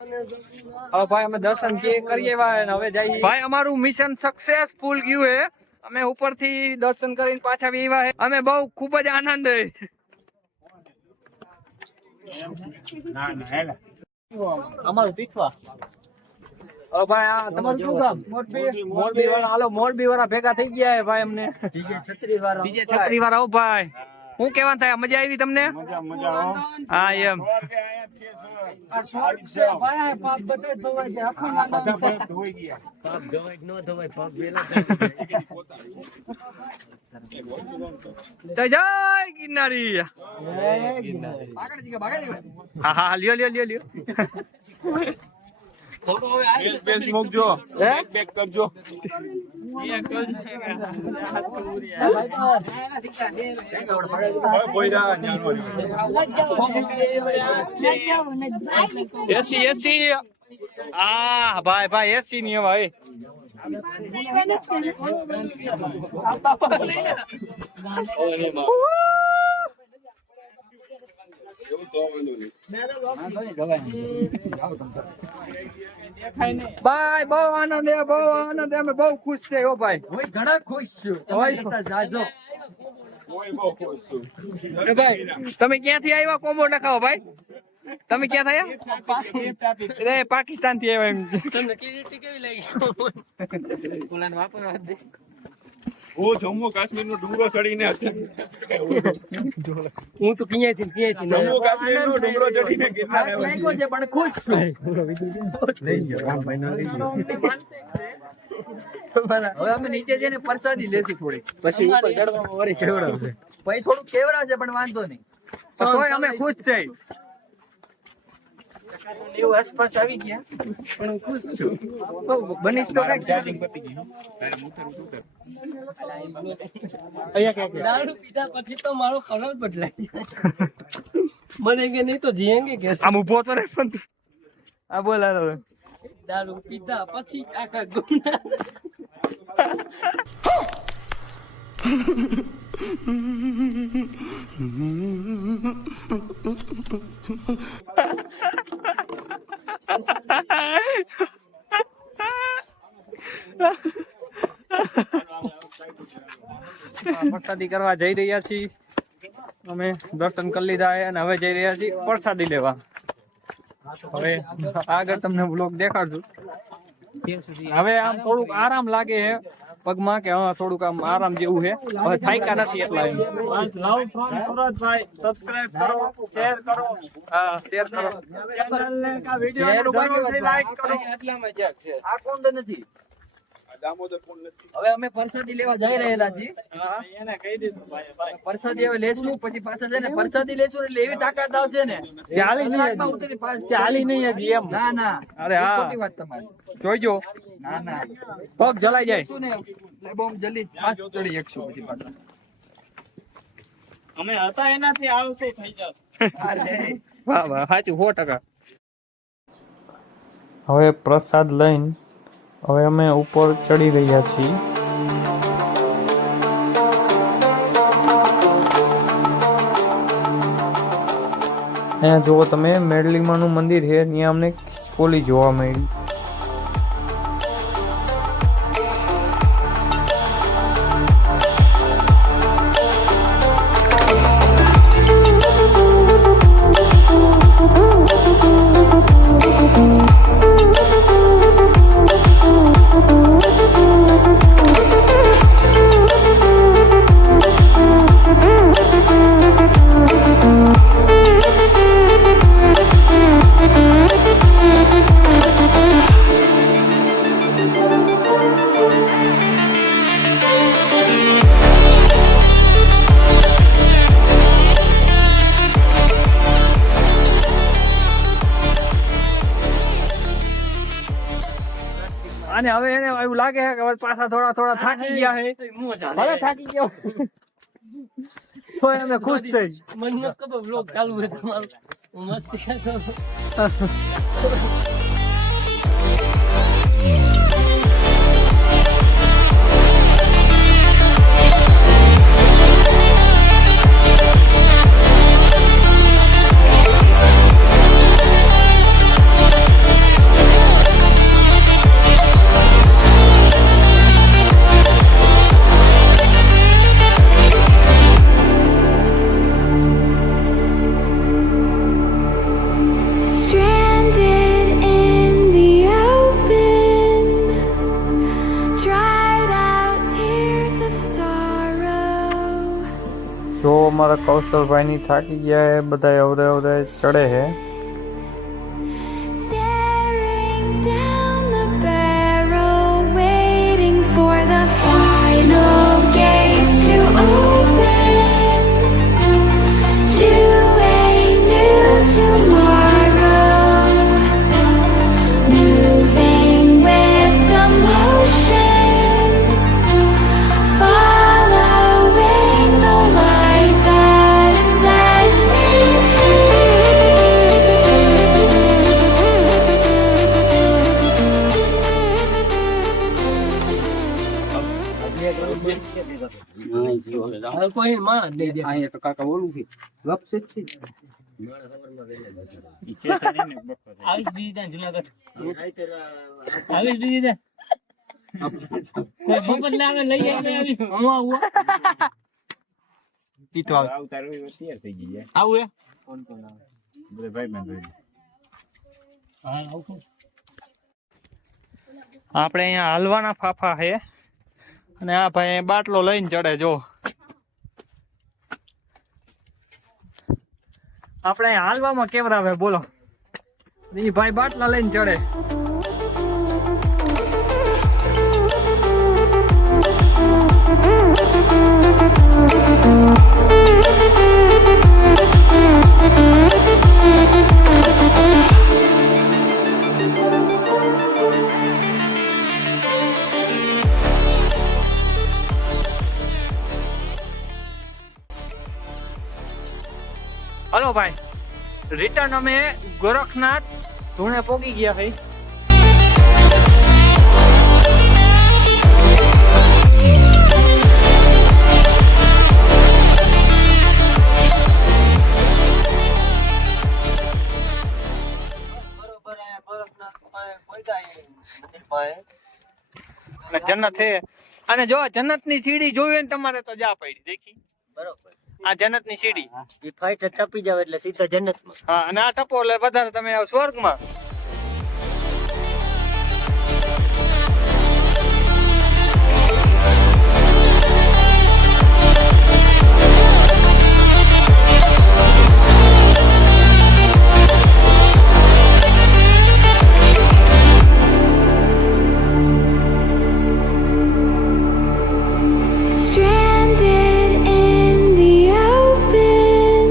હવે ભાઈ અમે દર્શન કરીએ હવે જઈએ ભાઈ અમારું મિશન સક્સેસફુલ ગયું હે અમે ઉપરથી દર્શન કરીને પાછા આવ્યા હે અમે બહુ ખૂબ જ આનંદ હે અમારું પીછવા ભાઈ આ તમારું શું કામ મોરબી વાળા હાલો મોરબી વાળા ભેગા થઈ ગયા હે ભાઈ અમને છત્રી વાળા ઓ ભાઈ શું કેવાનું થાય મજા આવી તમને હા એમ જય ગિરનારી હા હા લ્યો લ્યો લ્યો લ્યો મૂકજો બેક કરજો એસી હા ભાઈ ભાઈ એસી ની ભાઈ ભાઈ બહુ આનંદ અમે બહુ ખુશ છે ઓ ભાઈ ઘણા ખુશ છું ભાઈ તમે ક્યાંથી આવ્યા કોમો લખાવો ભાઈ તમે ક્યાં થયા પાકિસ્તાન થી આવ્યા એમ તમને કેવી લાગી વાપરવા દે ઓ જમ્મુ કાશ્મીર નો ડુંગરો ચડીને હું તો ક્યાંયથી જમ્મુ કાશ્મીર નો ડુંગરો ચડીને લાગ્યો છે પણ ખુશ છું હવે અમે નીચે જઈને પ્રસાદી લેશું થોડી પછી ઉપર ચડવામાં વળી કેવડાવશે પછી થોડું કેવડાવશે પણ વાંધો નહીં તોય અમે ખુશ છે એવું આસપાસ આવી ગયા પણ હું ખુશ છું બનીશ તો દારૂ પીધા પછી તો મારો કલર બદલાય છે મને કે નહીં તો જીએંગે કે આમ ઉભો તો રે પણ આ બોલાલો દારૂ પીધા પછી આખા ગુના પ્રસાદી કરવા જઈ રહ્યા છીએ અમે દર્શન કરી લીધા અને હવે જઈ રહ્યા છીએ પ્રસાદી લેવા હવે આગળ તમને બ્લોગ દેખાડશું હવે આમ થોડુંક આરામ લાગે છે પગમાં કે થોડુંક આમ આરામ જેવું છે હવે થાક્યા નથી એટલા એમ સબસ્ક્રાઇબ કરો શેર કરો હા શેર કરો ચેનલને કા વિડિયો જરૂરથી લાઈક કરો આટલા મજા છે આ કોંડ નથી હવે અમે પ્રસાદી લેવા જઈ રહેલા છીએ એને કહી દીધું ભાઈ પ્રસાદી હવે લેશું પછી પાછા જઈને પ્રસાદી લેશું એટલે એવી તાકાત આવશે ને ચાલી નહીં હજી એમ ના ના અરે હા ખોટી વાત તમારી જોઈજો ના ના પગ જલાઈ જાય શું ને બહુ જલ્દી પાછ ચડી એકશું પછી પાછા અમે હતા એનાથી આળસુ થઈ જાવ અરે વાહ વાહ સાચું 100%. હવે પ્રસાદ લઈને હવે અમે ઉપર ચડી રહ્યા છીએ અહીંયા જુઓ તમે મેડલીમાનું મંદિર છે ત્યાં અમને ખોલી જોવા મળી અને હવે એને એવું લાગે છે કે હવે પાછા થોડા થાકી ગયા છે હવે થાકી ગયો તો અમે ખુશ થઈ મનનો કબો વ્લોગ ચાલુ છે તમારો મસ્તી કરશો કૌશલભાઈ ની થાકી ગયા હે, બધા અવરે અવરે ચડે હે. Staring down the barrel, waiting for the final gates to open to a new tomorrow. Moving with the motion, following the light that sets me કોઈ માણસ નહીં દે. અહીંયા તો કાકા ઓલું છે વપસે જ છે. આવીશ બીજી ત્યાં જુનાગઢ આવીશ બીજી ત્યાં કોઈ મફત લાવે લઈ આવે આવીશ હું આવું ઈ તો આવે. આવું હે હા આવું આપણે અહીંયા હાલવાના ફાફા છે અને આ ભાઈ બાટલો લઈને ચડે. જો આપણે અહીંયા હાલવામાં કેવરાવે બોલો, ઈ ભાઈ બાટલા લઈને ચડે. હલો ભાઈ, રિટર્ન અમે ગોરખનાથ ધૂણે પોગી ગયા ભાઈ. બરોબર આ બરફના પૈદા એ મંદિર પાસે અને જન્નત છે. અને જો જન્નત ની સીડી જોવી હોય ને તમારે તો જા પડી દેખી. બરોબર આ જન્નત ની સીડી. એ ફાઈટ ટપી જાવ એટલે સીધા જન્નતમાં. હા, અને આ ટપો એટલે વધારે તમે આવો સ્વર્ગમાં. stranded in the open,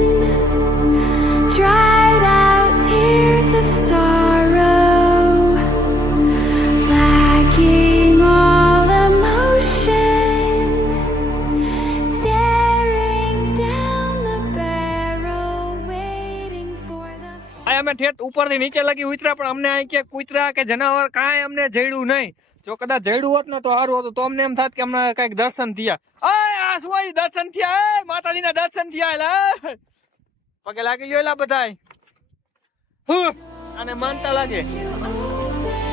dried out tears of sorrow, lacking all emotion, staring down the barrel, waiting for the આ અમે ઠેઠ ઉપરથી નીચે લગી ઉતર્યા, પણ અમને અહીં કે કૂતરા કે જનાવર કાંઈ અમને જડ્યું નહીં. જો કદાચ જડ્યું હોત ને તો સારું હતું, તો અમને એમ થાત કે અમને કઈક દર્શન થયા. આ શું હોય દર્શન થયા, માતાજીના દર્શન થયા. એલા પગે લાગી ગયો એલા બધાય. અને માનતા લાગે.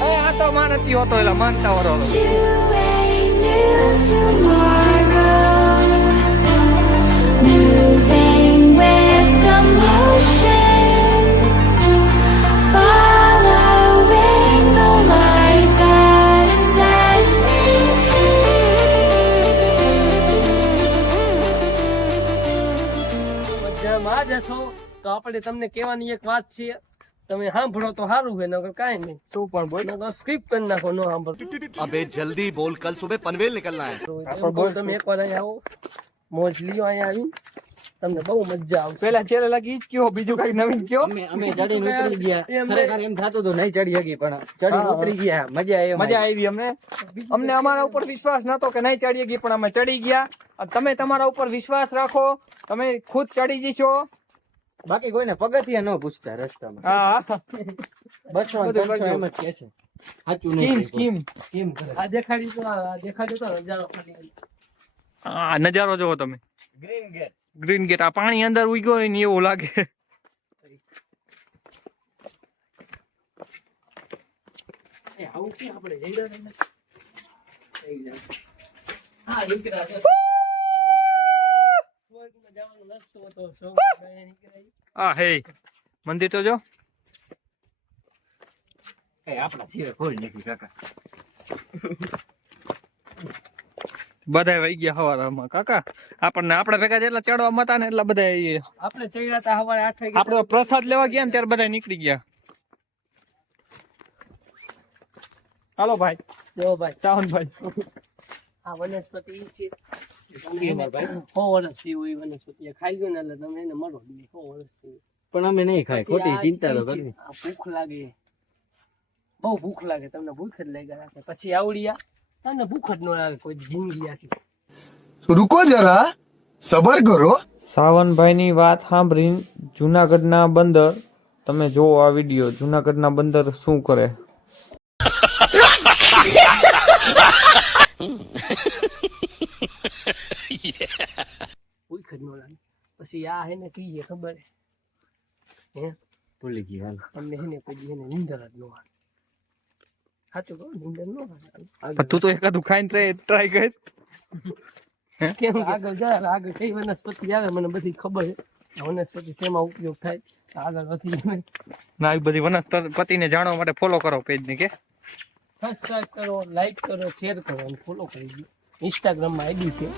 આ તો માન નથી હોતો, એલા માનતા વાળો હતો. to a new tomorrow, moving with the motion, following the light that sets me મજામાં જશો તો આપણે તમને કહેવાની એક વાત છે, તમે સાંભળો તો સારું છે, નકર કાંઈ નહીં. શું પણ બોલ. નકર સ્કીપ કરી નાખો, ન સાંભળો अबे जल्दी बोल, कल सुबह पनवेल निकलना है. તો એવું કહું, તમે એકવાર અહીંયા આવો, મોજ લ્યો અહીંયા આવીને, તમને બહુ મજા આવશે. પેલા છેલ્લે લાગી જ કયો, બીજું કઈ નવીન કયો. અમે ચડીને ઉતરી ગયા. ખરેખર એમ થતું હતું નહીં ચડી શકી, પણ ચડીને ઉતરી ગયા. મજા આવી. મજા આવી અમને અમારા ઉપર વિશ્વાસ નતો કે નહીં ચડી ગઈ, પણ અમે ચડી ગયા. અને તમે તમારા ઉપર વિશ્વાસ રાખો, તમે ખુદ ચડી જશો. બાકી કોઈને પગથિયા ન પૂછતા રસ્તામાં. હા, 200 અને 300 એમ જ કે છે. સાચું સ્કીમ નથી. સ્કીમ. કેમ કરે? આ દેખાડી તો નજારો ખાલી. આ નજારો જોવો તમે, ગ્રીન ગેટ. Green gate. આ પાણી અંદર ઉગ્યો હોય ને એવું લાગે. એ આવું કે આપણે જઈ રહ્યા ને? જઈ રહ્યા. હા, નીકળ્યા બસ. સ્વર્ગમાં જવાનો રસ્તો હતો, સ્વર્ગમાં નીકળ્યા. આ હે મંદિર તો જો. એ આપણા સિવાય કોઈ નથી કાકા. બધા વહી ગયા હવારમાં કાકા. આપણને આપણે ભેગા જેટલા ચડવા હતા ને એટલા બધા આપણે ચડ્યા હતા સવારે 8 વાગે. આપણે પ્રસાદ લેવા ગયા ને ત્યારે બધા નીકળી ગયા. હાલો ભાઈ. જો ભાઈ ચાવનભાઈ. આ વનસ્પતિ ઈ છે. એને 100 વર્ષ જેવું એ વનસ્પતિ એ ખાઈ ગયો ને એટલે તમે એને મરો જ નહીં. 100 વર્ષ જેવું. પણ અમે નહીં ખાય, પછી ખોટી આ ચિંતા તો છે, કરવી. આ ભૂખ લાગે, બહુ ભૂખ લાગે તમને, ભૂખ જ લાગે રાખે. પછી આવડિયા તમને ભૂખ જ ન લાગે કોઈ જિંદગી આખી. रुको जरा सबर करो। સાવનભાઈની વાત સાંભળીને જુનાગઢના બંદર તમે જોવો આ વિડીયો. જુનાગઢના બંદર શું કરે. ભૂખ જ ન લાગે. પછી આ હે ને કહીએ ખબર હે ભૂલી ગઈ હાલ. અમને હે ને કોઈ એને નીંદર જ ન આવે. સાચું કહું, નીંદર ન આવે. પણ તું તો એકાદું ખાઈને ટ્રાય કર. કેમ કે આગળ જા, આગળ કઈ વનસ્પતિ આવે મને બધી ખબર છે. આ વનસ્પતિ શેમાં ઉપયોગ થાય આગળ વધી જાય. ના આવી બધી વનસ્પતિને જાણવા માટે ફોલો કરો પેજ ને કે સબસ્ક્રાઇબ કરો, લાઈક કરો, શેર કરો અને ફોલો કરી દો. ઇન્સ્ટાગ્રામમાં આઈડી છે.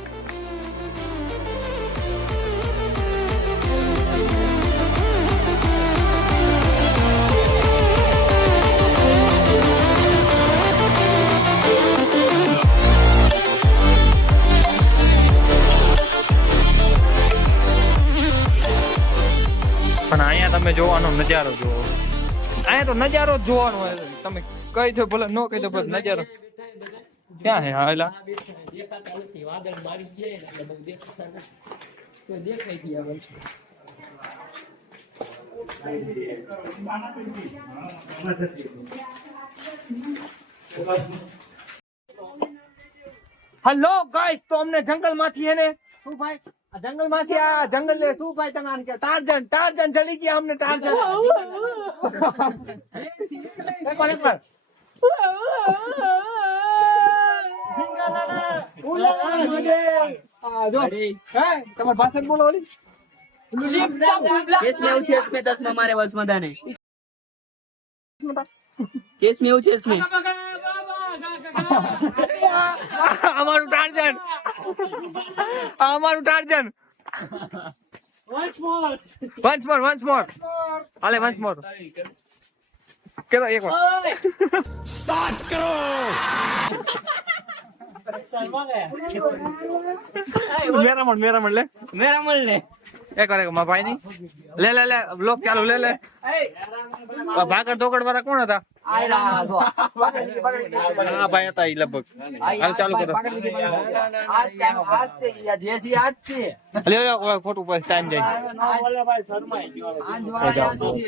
પણ અહીંયા તમે જોવાનો નજારો જોવો. અહીંયા તો નજારો જ જોવાનો હોય. તમે કહી દો ભલે ન કહી દો ભલે નજારો ક્યાં હે. હા એલા દેખાતા નથી, વાદળ મારી ગયા એટલે બહુ દેખાતા નથી. કોઈ દેખાઈ ગયા હોય. હેલો ગાઈસ, તો અમને જંગલ માંથી હે ને શું ભાઈ આ જંગલ માંથી આ જંગલ ને શું ભાઈ તમે આને કહો? ટાર્જન ટાર્જન જલી ગયા અમને ટાર્જન. એકવાર એકવાર આ જો હે તમાર ભાષા બોલો ઓલી. केस में એવું છે इसमें 10 में हमारे वर्ष में दाने केस में એવું છે इसमें અમારું ટાર્જન અમારું ટાર્જન. once more હાલે once more કેતો એક વાર स्टार्ट करो। મેરા મણ લે मेरा मन ले એક વાર મારા ભાઈ ની લે બ્લોક ચાલુ લે ભાગડ દોગડ વાળા કોણ હતા. आई रहा तो હા ભાઈ હતા ઈ લગભગ. હાલ ચાલુ કરો. आज टाइम आज से या जैसी आज से લે ખોટું પછી ટાઈમ જાય. आज वाला आज से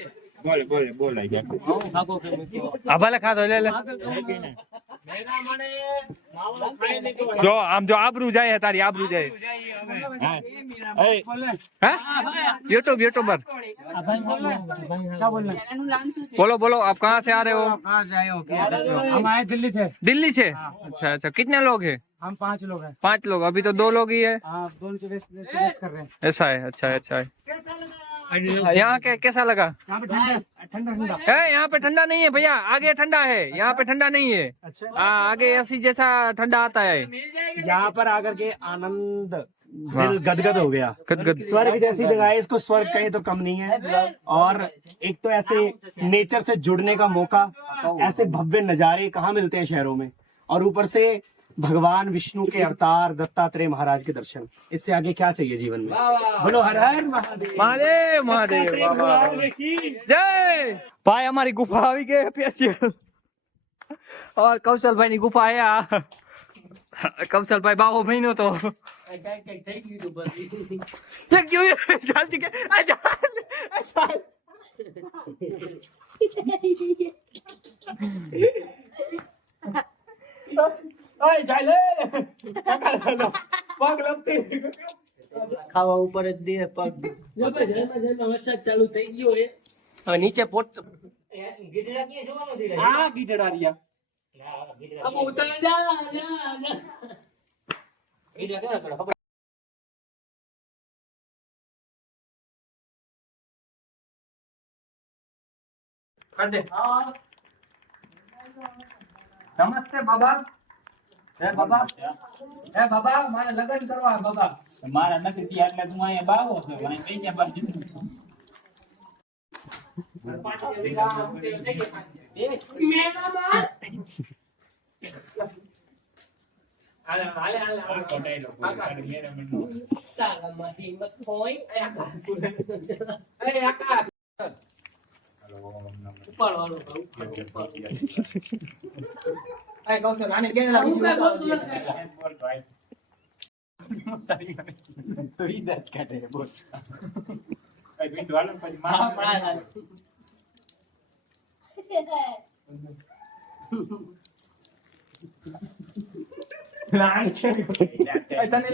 આ ભલે ખાધો લે જો આમ જો આબરૂ જાય તારી આબરૂ જાય. હા यूट्यूबर बोलो आप कहाँ से आ रहे हो. हम आए दिल्ली से. दिल्ली से. अच्छा कितने लोग हैं. हम 5 लोग हैं. 5 लोग. अभी तो 2 लोग ही है. हाँ, दोनों से रेस्ट कर रहे हैं. ऐसा है. अच्छा है. यहाँ के कैसा लगा. यहाँ पे ठंडा है यहाँ पे ठंडा नहीं है भैया. आगे ठंडा है. यहाँ पे ठंडा नहीं है. अच्छा. आगे ऐसी जैसा ठंडा आता है. यहाँ पर आकर के आनंद दिल गदगद हो गया. गदगद. स्वर्ग जैसी जगह है, इसको स्वर्ग कहीं तो कम नहीं है. और एक तो ऐसे नेचर से जुड़ने का मौका, ऐसे भव्य नजारे कहाँ मिलते हैं शहरों में. और ऊपर से भगवान विष्णु के अवतार दत्तात्रेय महाराज के दर्शन. इससे आगे क्या चाहिए जीवन में. बोलो हर हर महादेव. महादेव जय. भाई हमारी गुफा આવી ગઈ સ્પેશિયલ. और कौशल भाई ની ગુફા है આ. कौशल भाई बाहो महीनो तो કઈ થઈ ગયું તું બસ. ये क्यों है जल्दी के ओए जाले पग लपटी ખાવા ઉપર જ દે પગ જો ભાઈ જયમાં વરસાદ ચાલુ થઈ ગયો છે. હવે નીચે પોટ ગીધડા કે જોવાનું છે આ ગીધડારિયા अब उतर जा ગીધડા કેવા કરો कर दे. नमस्ते बाबा. બાબા મારે લગ્ન કરવા બાબા. મારા નથી ત્યાં એટલે તું અહીંયા બાવો છો અહીં કઈ ત્યાં બાજુ તને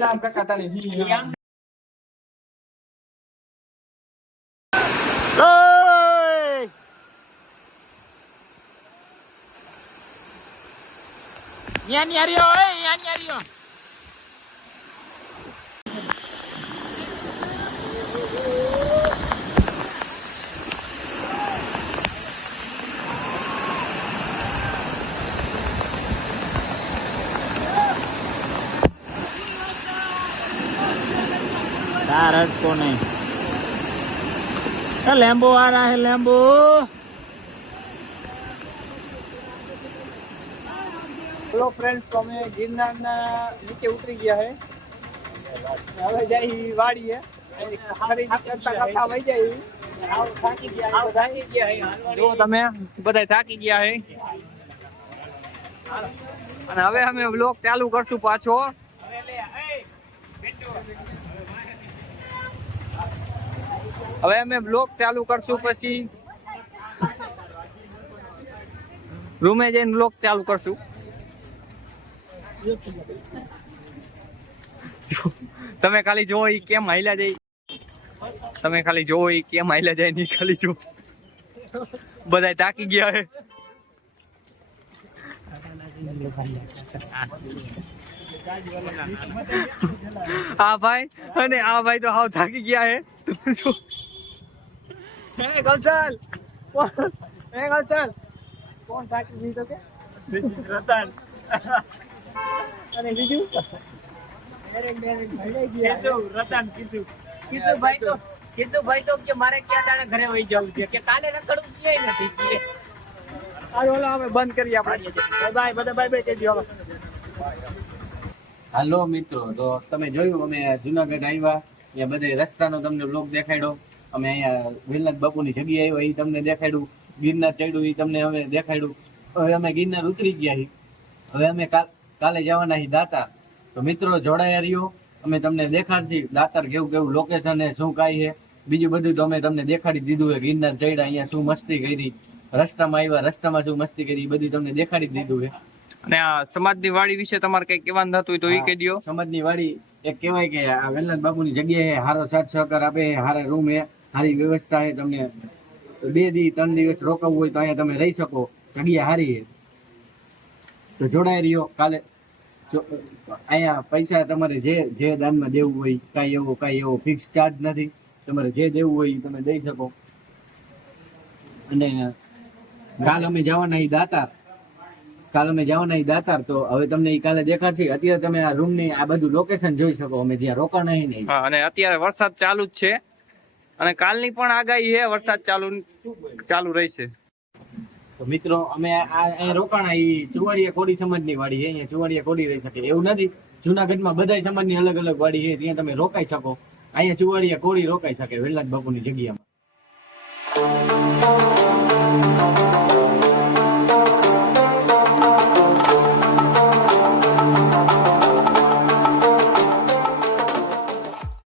લાગ કાકા તને तारक को नहीं लैम्बो आ रहा है लैम्बो હેલો ફ્રેન્ડ્સ, તો અમે ગિરનારના નીચે ઉતરી ગયા છે. હવે જઈ વાડીએ ખરીદી કરતા કરતા વહી જાય. જો તમે બધા થાકી ગયા છે અને હવે અમે વ્લોગ ચાલુ કરશું પાછો. હવે અમે બ્લોગ ચાલુ કરશું, પછી રૂમે જઈને બ્લોગ ચાલુ કરશું. તમે ખાલી જો ઈ કેમ હાલ્યા જાય, તમે ખાલી જો ઈ કેમ હાલ્યા જાય ની ખાલી જો. બધા થાકી ગયા હે. આ ભાઈ અને આ ભાઈ તો હાવ થાકી ગયા હે. તમે જો હે ગલસાલ, હે ગલસાલ કોણ થાકી ગઈ તો કે રતન અને બીજું ભાઈ તો કે મારે ક્યાં દાડે ઘરે વહી જવું છે કે કાલે રખડવું ક્યાંય નથી. હાલો અમે બંધ કરીએ આપણે. બાય બધા બાય બાય કહી દો. હાલો મિત્રો, તો તમે જોયું અમે જુનાગઢ આવ્યા, ત્યાં બધે રસ્તાનો તમને બ્લોગ દેખાડ્યો. અમે અહીંયા વેલનાથ બાપુની જગ્યાએ આવ્યા એ તમને દેખાડ્યું. ગિરનાર ચડ્યું એ તમને હવે દેખાડ્યું. હવે અમે ગિરનાર ઉતરી ગયા છીએ. હવે અમે કાલે જવાના છીએ દાતાર. તો મિત્રો જોડાયા રહ્યો, અમે તમને દેખાડશી દાતાર કેવું કેવું લોકેશન છે, શું કાંઈ છે. બીજું બધું તો અમે તમને દેખાડી દીધું છે. ગિરનાર ચડ્યા, અહીંયા શું મસ્તી કરી, રસ્તામાં આવ્યા, રસ્તામાં શું મસ્તી કરી, એ બધું તમને દેખાડી દીધું છે. અને આ સમાજની વાડી વિશે તમારે કઈ કહેવાનું થતું હોય તો એ કહી દો. સમાજની વાડી એક કહેવાય કે આ વેલનાથ બાપુની જગ્યાએ સારો સાથ સહકાર આપે, સારા રૂમ છે, સારી વ્યવસ્થા છે. તમને 2 દી 3 દિવસ રોકવું હોય તો અહીંયા તમે રહી શકો, જગ્યા સારી છે. તો જોડાઈ રહ્યો કાલે. અહીંયા પૈસા તમારે જે દાનમાં દેવું હોય, કાંઈ એવો ફિક્સ ચાર્જ નથી. તમારે જે દેવું હોય એ તમે દઈ શકો. અને કાલ અમે જવાના એ દાતાર. તો હવે તમને એ કાલે દેખાડશે. અત્યારે તમે આ રૂમની આ બધું લોકેશન જોઈ શકો, અમે જ્યાં રોકાણા નહીં. અને અત્યારે વરસાદ ચાલુ જ છે અને કાલની પણ આગાહી છે વરસાદ ચાલુ રહેશે. તો મિત્રો અમે અહીંયા રોકાણા એ ચુવાડિયા કોળી સમાજની વાડી છે. અહીંયા ચુવાડિયા કોળી રહી શકે એવું નથી. જુનાગઢમાં બધા સમાજની અલગ અલગ વાડી છે, ત્યાં તમે રોકાઈ શકો. અહીંયા ચુવાડિયા કોળી રોકાઈ શકે વેલનાથ બાપુની જગ્યામાં.